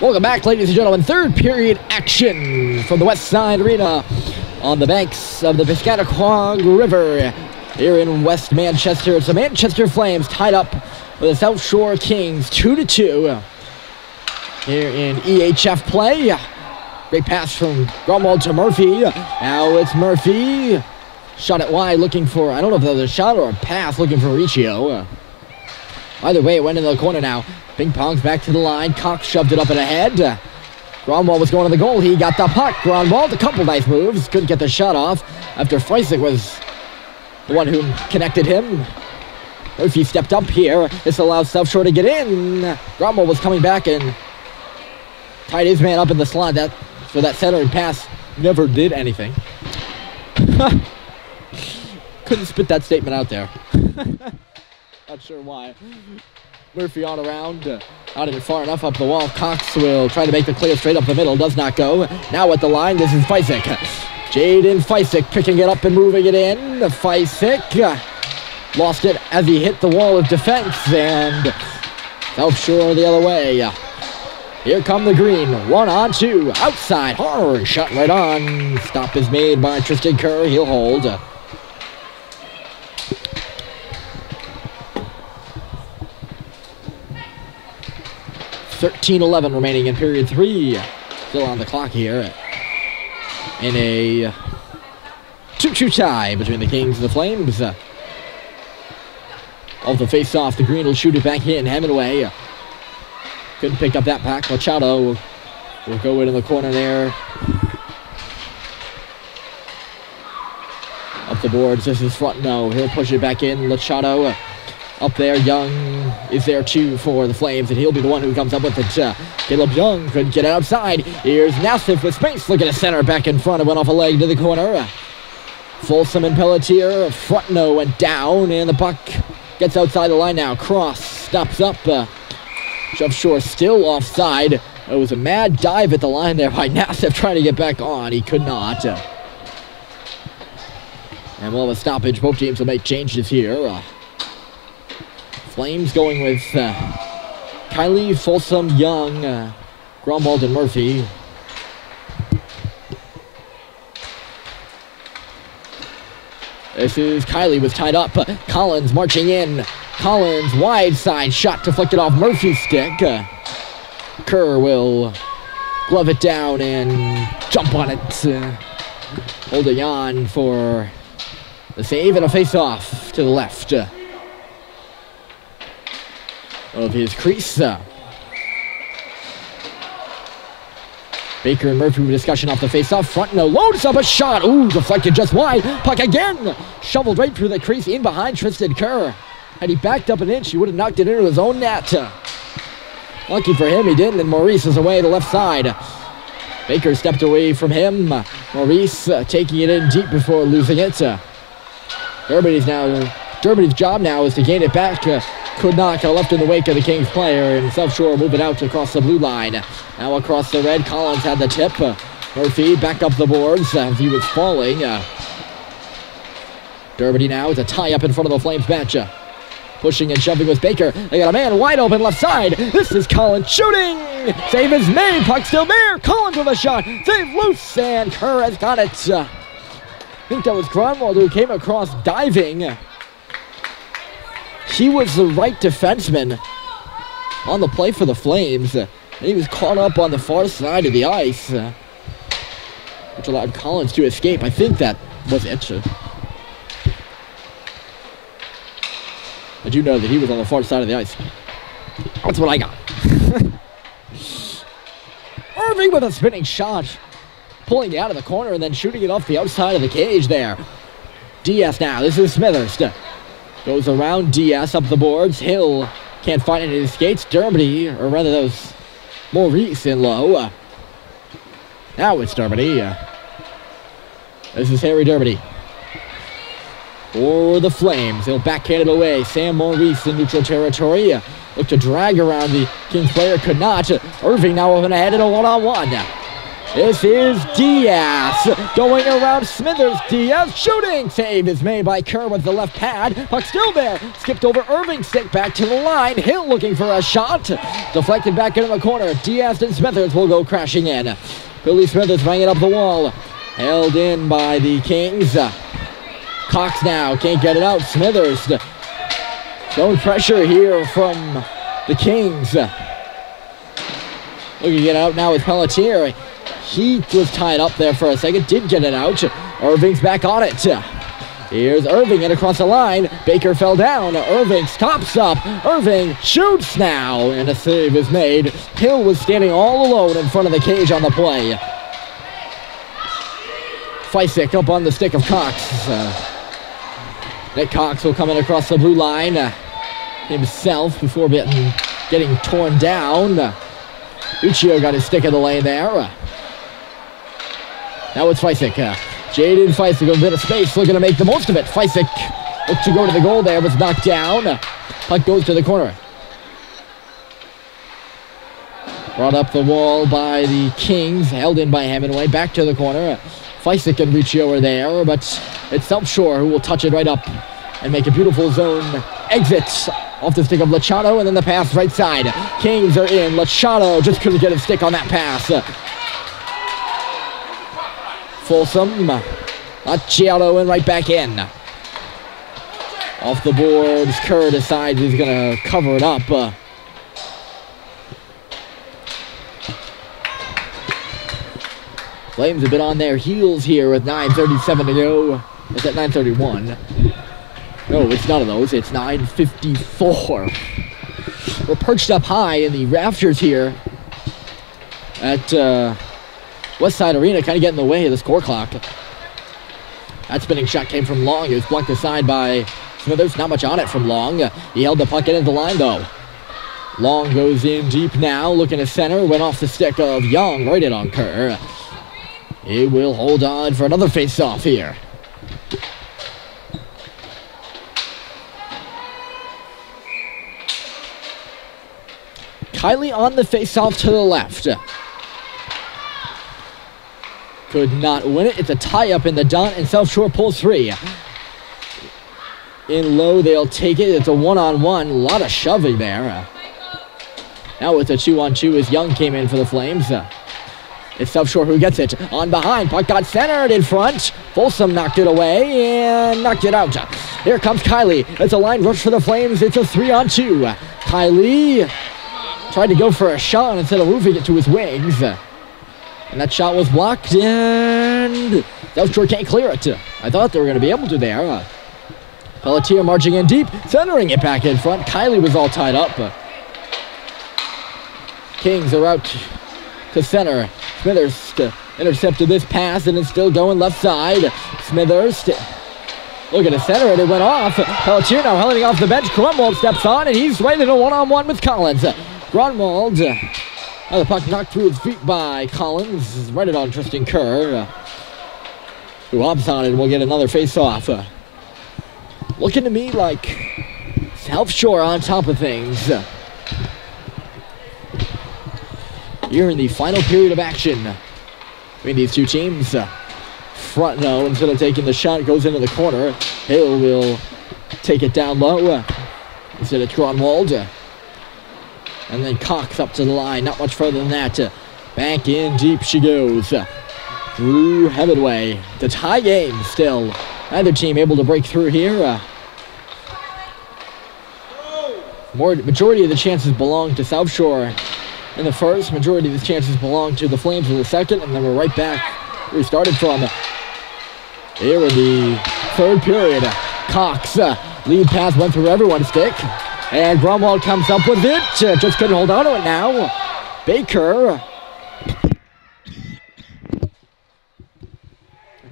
Welcome back, ladies and gentlemen. Third period action from the West Side Arena on the banks of the Piscataquag River here in West Manchester. It's the Manchester Flames tied up with the South Shore Kings 2-2 here in EHF play. Great pass from Grunwald to Murphy. Now it's Murphy. Shot it wide, looking for, I don't know if that was a shot or a pass, looking for Riccio. Either way, it went into the corner now. Ping pong's back to the line. Cox shoved it up and ahead. Grunwald was going to the goal. He got the puck. Grunwald, a couple nice moves. Couldn't get the shot off after Feisig was the one who connected him. Murphy stepped up here. This allows South Shore to get in. Grunwald was coming back and tied his man up in the slot. So that centering pass never did anything. Couldn't spit that statement out there. Not sure why. Murphy on around, not even far enough up the wall. Cox will try to make the clear straight up the middle, does not go. Now at the line, this is Feisig. Jaden Feisig picking it up and moving it in. Feisig lost it as he hit the wall of defense, and South Shore the other way. Here come the Green, 1-on-2, outside, hard shot right on. Stop is made by Tristan Kerr, he'll hold. 13-11 remaining in period 3. Still on the clock here. In a 2-2 tie between the Kings and the Flames. Off the face-off, the Green will shoot it back in. Hemingway couldn't pick up that pack. Machado will go in the corner there. Up the boards, this is front, no. He'll push it back in. Machado up there. Young is there too for the Flames, and he'll be the one who comes up with it. Caleb Young couldn't get it outside. Here's Nassif with space. Look at the center back in front. It went off a leg to the corner. Folsom and Pelletier. Front no went down, and the puck gets outside the line now. Cross stops up. South Shore still offside. It was a mad dive at the line there by Nassif trying to get back on. He could not. And we'll have a stoppage. Both teams will make changes here. Flames going with Kylie, Folsom, Young, Grunwald, and Murphy. This is Kylie was tied up. Collins marching in. Collins wide side shot deflected off Murphy's stick. Kerr will glove it down and jump on it. Holding on for the save and a face-off to the left of his crease. Baker and Murphy with discussion off the face-off. Front no, loads up a shot. Ooh, deflected just wide. Puck again. Shoveled right through the crease in behind Tristan Kerr. Had he backed up an inch, he would have knocked it into his own net. Lucky for him, he didn't, and Maurice is away the left side. Baker stepped away from him. Maurice taking it in deep before losing it. Derby's job now is to gain it back. Could not, got left in the wake of the Kings player, and South Shore moving out across the blue line. Now across the red, Collins had the tip. Murphy back up the boards as he was falling. Derby now is a tie up in front of the Flames bench. Pushing and shoving with Baker. They got a man wide open left side. This is Collins shooting. Save is made. Puck still there. Collins with a shot. Save loose, and Kerr has got it. I think that was Grunwald who came across diving. He was the right defenseman on the play for the Flames. And he was caught up on the far side of the ice, which allowed Collins to escape. I think that was it. I do know that he was on the far side of the ice. That's what I got. Irving with a spinning shot. Pulling it out of the corner and then shooting it off the outside of the cage there. DS now. This is Smithers. Goes around DS up the boards. Hill can't find any of his skates. Derby, or rather that was Maurice in low. Now it's Derby. This is Harry Derby. For the Flames, he'll backhand it away. Sam Maurice in neutral territory. Looked to drag around the Kings player, could not. Irving now over ahead in a one-on-one. This is Diaz going around Smithers. Diaz shooting. Save is made by Kerr with the left pad. Puck still there. Skipped over Irving. Stick back to the line. Hill looking for a shot. Deflected back into the corner. Diaz and Smithers will go crashing in. Billy Smithers bringing it up the wall. Held in by the Kings. Cox now can't get it out. Smithers showing pressure here from the Kings. Looking to get out now with Pelletier. He was tied up there for a second, did get it out. Irving's back on it. Here's Irving in across the line. Baker fell down. Irving stops up. Irving shoots now, and a save is made. Hill was standing all alone in front of the cage on the play. Fysick up on the stick of Cox. Nick Cox will come in across the blue line himself before getting torn down. Uccio got his stick in the lane there. Now it's Fysick. Jaden Fysick, a bit of space, looking to make the most of it. Fysick looked to go to the goal there, was knocked down. Puck goes to the corner. Brought up the wall by the Kings, held in by Hemingway. Back to the corner. Fysick and Riccio are there, but it's South Shore who will touch it right up and make a beautiful zone exit off the stick of Lachado, and then the pass right side. Kings are in. Lachado just couldn't get his stick on that pass. Folsom, Lachado in right back in. Off the boards, Kerr decides he's going to cover it up. Flames have been on their heels here with 9:37 to go. Is that 9:31? No, it's none of those. It's 9:54. We're perched up high in the rafters here at Westside Arena, kind of getting in the way of the score clock. That spinning shot came from Long. It was blocked aside by Smithers. Not much on it from Long. He held the puck into the line, though. Long goes in deep now, looking at center. Went off the stick of Young, right in on Kerr. He will hold on for another face-off here. Kiley on the face-off to the left. Could not win it. It's a tie-up in the dot, and South Shore pulls three. In low, they'll take it. It's a one-on-one. A lot of shoving there. Now it's a two-on-two as Young came in for the Flames. It's South Shore who gets it. On behind. Puck got centered in front. Folsom knocked it away and knocked it out. Here comes Kiley. It's a line rush for the Flames. It's a 3-on-2. Kiley tried to go for a shot instead of moving it to his wings. And that shot was blocked, and South Shore can't clear it. I thought they were going to be able to there. Pelletier marching in deep, centering it back in front. Kiley was all tied up. Kings are out to center. Smithers intercepted this pass, and it's still going left side. Smithers looking to center it. It went off. Pelletier now holding off the bench. Grunwald steps on, and he's right in a one-on-one with Collins. Grunwald. Now the puck knocked through his feet by Collins. Right it on Tristan Kerr, who hops on it and will get another face-off. Looking to me like South Shore on top of things. Here in the final period of action between these two teams. Front now, instead of taking the shot, it goes into the corner. Hill will take it down low. Instead it's Grunwald. And then Cox up to the line, not much further than that. Back in deep she goes. Through Hemingway. The tie game still. Neither team able to break through here. Majority of the chances belong to South Shore in the first. Majority of the chances belong to the Flames in the second. And then we're right back where we started from. Here in the third period. Cox, lead pass went through everyone's stick. And Grunwald comes up with it. Just couldn't hold on to it now. Baker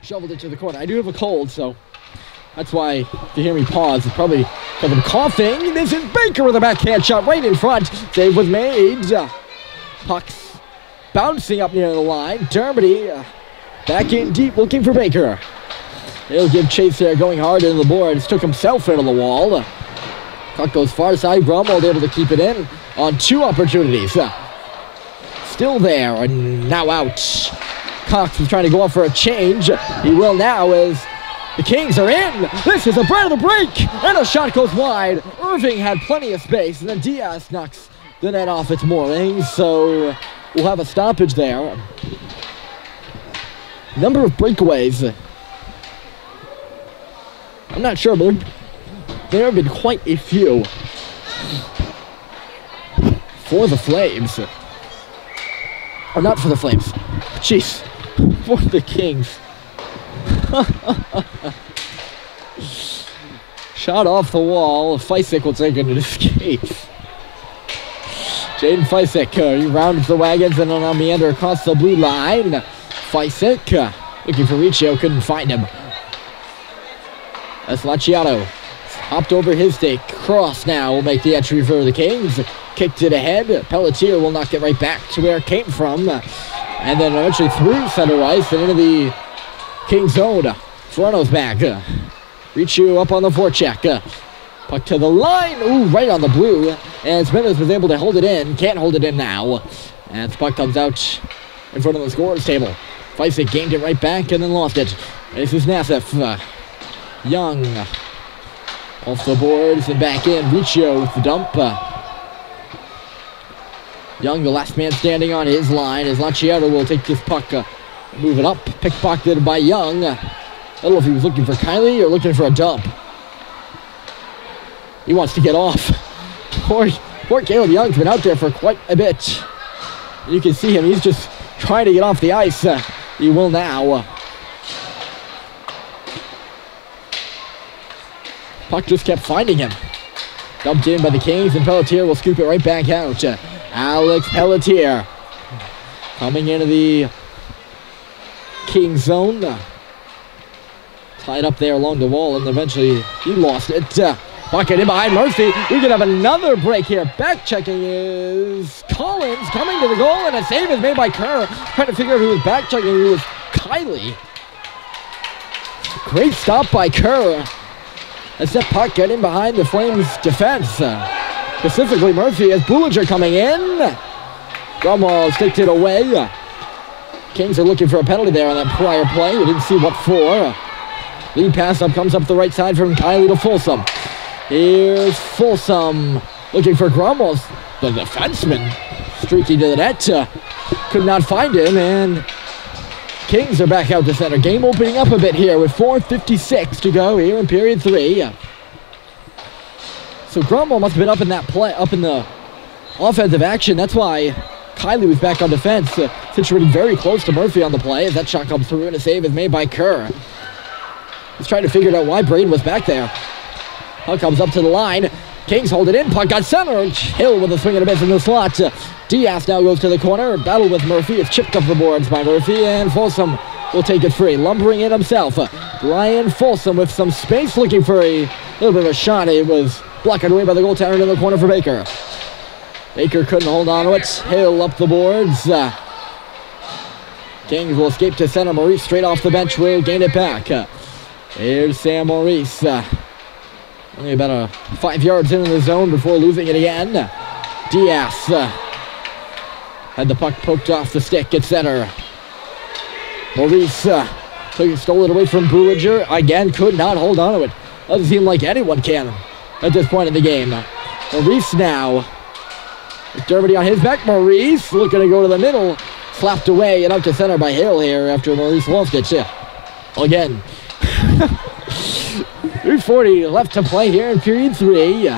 shoveled it to the corner. I do have a cold, so that's why if you hear me pause, it's probably because I'm coughing. This is Baker with a backhand shot right in front. Save was made. Pucks bouncing up near the line. Dermody back in deep looking for Baker. He'll give chase there, going hard into the boards. Took himself into the wall. Puck goes far side. Grunwald able to keep it in on two opportunities. Still there, and now out. Cox is trying to go up for a change. He will now as the Kings are in. This is a bread of the break, and a shot goes wide. Irving had plenty of space, and then Diaz knocks the net off its moorings, so we'll have a stoppage there. Number of breakaways. I'm not sure, but there have been quite a few for the Flames. Or not for the Flames. Jeez. For the Kings. Shot off the wall. Fysick will take it and escape. Jaden Fysick, he rounds the wagons and on a meander across the blue line. Fysick looking for Riccio, couldn't find him. As Laciato hopped over his stick. Cross now will make the entry for the Kings. Kicked it ahead. Pelletier will knock it right back to where it came from. And then eventually through center ice and into the Kings zone. Toronto's back. Riccio up on the forecheck. Puck to the line. Ooh, right on the blue. And Smithers was able to hold it in. Can't hold it in now. And the puck comes out in front of the scorer's table. Fysick gained it right back and then lost it. This is Nassif. Young off the boards and back in. Riccio with the dump. Young, the last man standing on his line, as Laciato will take this puck, move it up. Pickpocketed by Young. I don't know if he was looking for Kylie or looking for a dump. He wants to get off. Poor Caleb Young's been out there for quite a bit. You can see him, he's just trying to get off the ice. He will now. Puck just kept finding him. Dumped in by the Kings, and Pelletier will scoop it right back out. Alex Pelletier coming into the Kings zone. Tied up there along the wall, and eventually he lost it. Bucket in behind Murphy. We could have another break here. Back checking is Collins coming to the goal, and a save is made by Kerr. Trying to figure out who was back checking. Who was Kylie. Great stop by Kerr. As that puck get in behind the Flames defense. Specifically Murphy as Bullinger coming in. Grumwald sticked it away. Kings are looking for a penalty there on that prior play. We didn't see what for. Lead pass up comes up the right side from Kylie to Folsom. Here's Folsom looking for Grumwald, the defenseman, streaking to the net. Could not find him, and Kings are back out to center. Game opening up a bit here with 4:56 to go here in period 3. So Grumwald must have been up in that play, up in the offensive action. That's why Kylie was back on defense, situated very close to Murphy on the play as that shot comes through and a save is made by Kerr. He's trying to figure out why Braden was back there. Puck comes up to the line. Kings hold it in. Puck got center. Hill with a swing and a miss in the slot. Diaz now goes to the corner. Battle with Murphy. It's chipped up the boards by Murphy, and Folsom will take it free. Lumbering in himself. Brian Folsom with some space looking for a little bit of a shot. It was blocked away by the goaltender in the corner for Baker. Baker couldn't hold on to it. Hill up the boards. Kings will escape to center. Maurice straight off the bench will gain it back. Here's Sam Maurice. Only about 5 yards into the zone before losing it again. Diaz had the puck poked off the stick at center. Maurice stole it away from Bullinger. Again, could not hold on to it. Doesn't seem like anyone can at this point in the game. Maurice now. Dermody on his back. Maurice looking to go to the middle. Slapped away and up to center by Hill here after Maurice lost it. Again. 3:40 left to play here in period 3.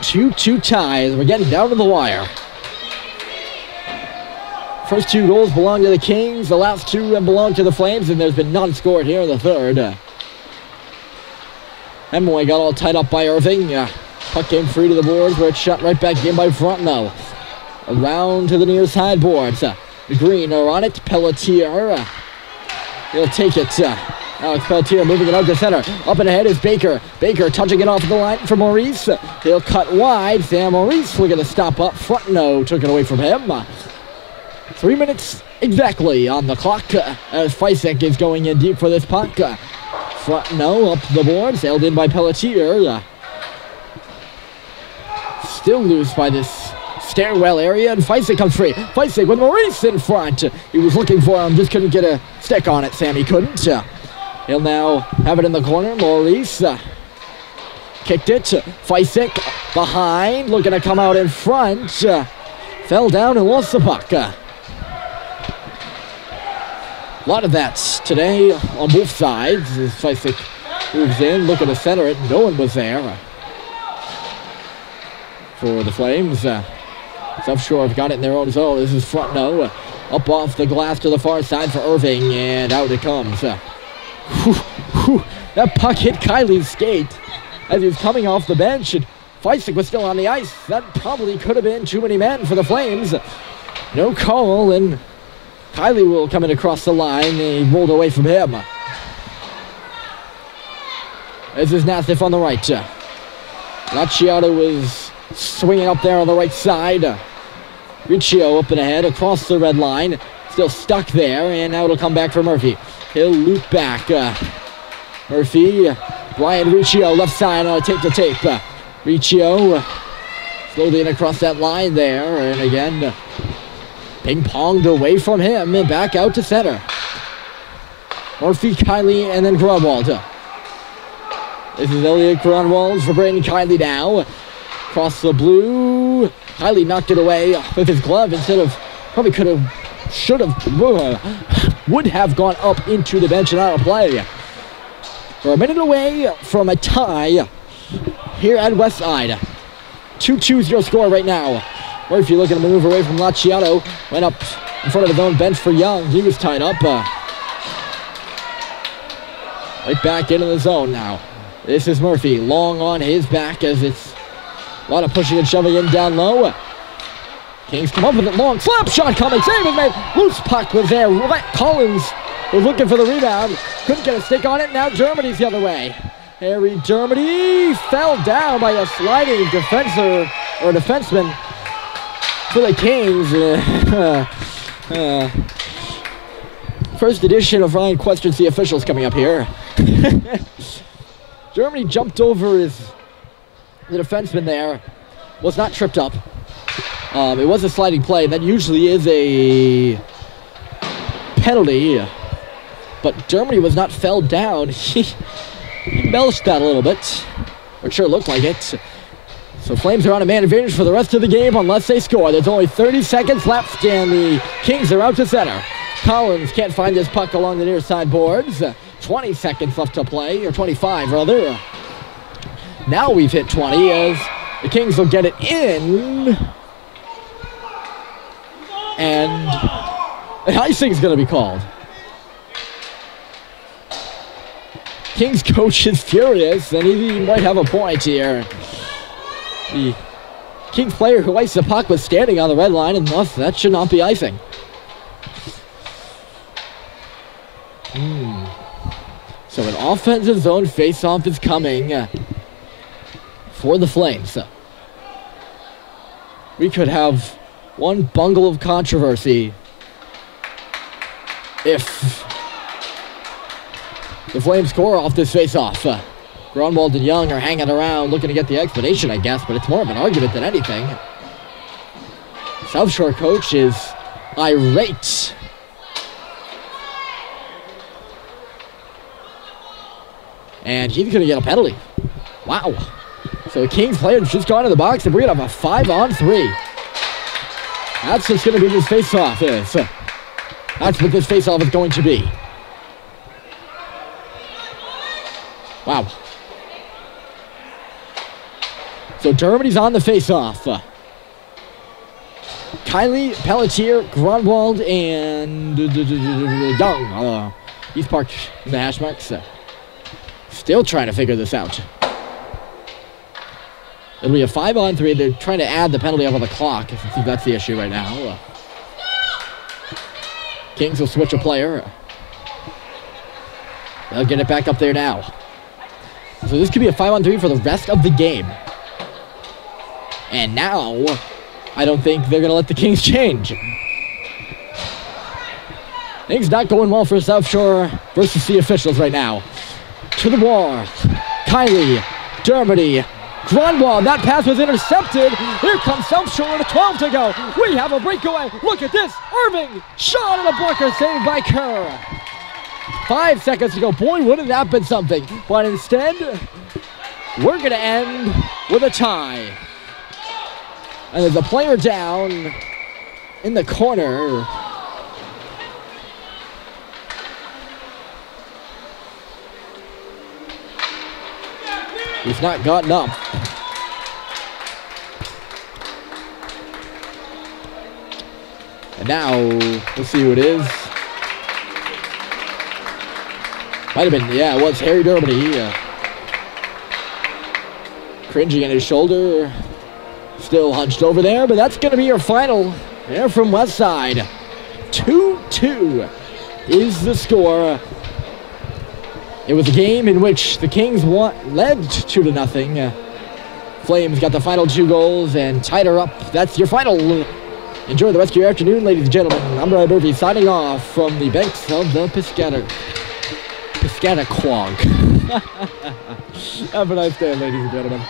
2-2 ties. We're getting down to the wire. First 2 goals belong to the Kings. The last 2 belong to the Flames, and there's been none scored here in the third. Hemingway got all tied up by Irving. Puck came free to the boards where it's shot right back in by Frontenac. Around to the near sideboards. The Green are on it. Pelletier. He'll take it. Alex Pelletier moving it out to center. Up and ahead is Baker. Baker touching it off the line for Maurice. He'll cut wide. Sam Maurice looking to stop up. Frontenac took it away from him. 3 minutes exactly on the clock as Fysick is going in deep for this puck. Frontenac up the board. Sailed in by Pelletier. Still loose by this stairwell area, and Feisig comes free. Feisig with Maurice in front. He was looking for him, just couldn't get a stick on it, Sammy couldn't. He'll now have it in the corner. Maurice kicked it. Feisig behind, looking to come out in front. Fell down and lost the puck. A lot of that today on both sides as Feisig moves in, looking to center it. No one was there for the Flames. South Shore have got it in their own zone. This is front no. Up off the glass to the far side for Irving, and out it comes. That puck hit Kylie's skate as he was coming off the bench, and Feisig was still on the ice. That probably could have been too many men for the Flames. No call, and Kylie will come in across the line, and he rolled away from him. This is Nassif on the right. Laciato was swinging up there on the right side. Riccio up and ahead across the red line. Still stuck there, and now it'll come back for Murphy. He'll loop back. Murphy, Brian Riccio left side on a tape-to-tape. Riccio slowly in across that line there, and again, ping-ponged away from him and back out to center. Murphy, Kylie, and then Grunwald. This is Elliot Grunwald for Braden Kylie now. Across the blue. Kylie knocked it away with his glove instead of, probably could have, should have, would have gone up into the bench and out of play. We're a minute away from a tie here at Westside. 2-2-0 score right now. Murphy looking to move away from Laciato. Went up in front of his own bench for Young. He was tied up. Right back into the zone now. This is Murphy. Long on his back as it's a lot of pushing and shoving in down low. Kings come up with it long. Slap shot coming. Save is made. Loose puck was there. Collins was looking for the rebound. Couldn't get a stick on it. Now Dermody's the other way. Harry Dermody fell down by a sliding defenseman for the Kings. First edition of Ryan Questions the officials coming up here. Germany jumped over the defenseman there. Was not tripped up. It was a sliding play. That usually is a penalty. But Germany was not fell down. He embellished that a little bit. Or sure looked like it. So Flames are on a man advantage for the rest of the game unless they score. There's only 30 seconds left and the Kings are out to center. Collins can't find his puck along the near side boards. 20 seconds left to play, or 25 rather. Now we've hit 20 as the Kings will get it in. And icing's going to be called. Kings coach is furious, and he might have a point here. The Kings player who iced the puck was standing on the red line, and thus that should not be icing. So an offensive zone face-off is coming for the Flames. We could have one bungle of controversy if the Flames score off this face-off. Grunwald and Young are hanging around looking to get the explanation, I guess, but it's more of an argument than anything. South Shore coach is irate. And he's going to get a penalty. Wow. So the Kings players just gone to the box, and we're going to have a 5-on-3. That's what's going to be this face-off is. That's what this face-off is going to be. Wow. So Dermody's on the face-off. Kylie, Pelletier, Grunwald, and Young. He's parked in the hash marks. Still trying to figure this out. It'll be a 5-on-3. They're trying to add the penalty up on the clock. I think that's the issue right now. Kings will switch a player. They'll get it back up there now. So this could be a 5-on-3 for the rest of the game. And now, I don't think they're going to let the Kings change. Things not going well for South Shore versus the officials right now. To the wall. Kylie, Dermody, Grunwald, that pass was intercepted. Here comes South Shore with 12 to go. We have a breakaway. Look at this. Irving, shot and a blocker saved by Kerr. 5 seconds to go. Boy, wouldn't that been something. But instead, we're going to end with a tie. And there's a player down in the corner. He's not gotten up. And now, we'll see who it is. Might have been, yeah, it was Harry Dermody. Cringing in his shoulder. Still hunched over there, but that's going to be your final there from Westside. 2-2 is the score. It was a game in which the Kings led 2-0. Flames got the final 2 goals and tied her up. That's your final. Enjoy the rest of your afternoon, ladies and gentlemen. I'm Brian Murphy signing off from the banks of the Piscataquag. Have a nice day, ladies and gentlemen.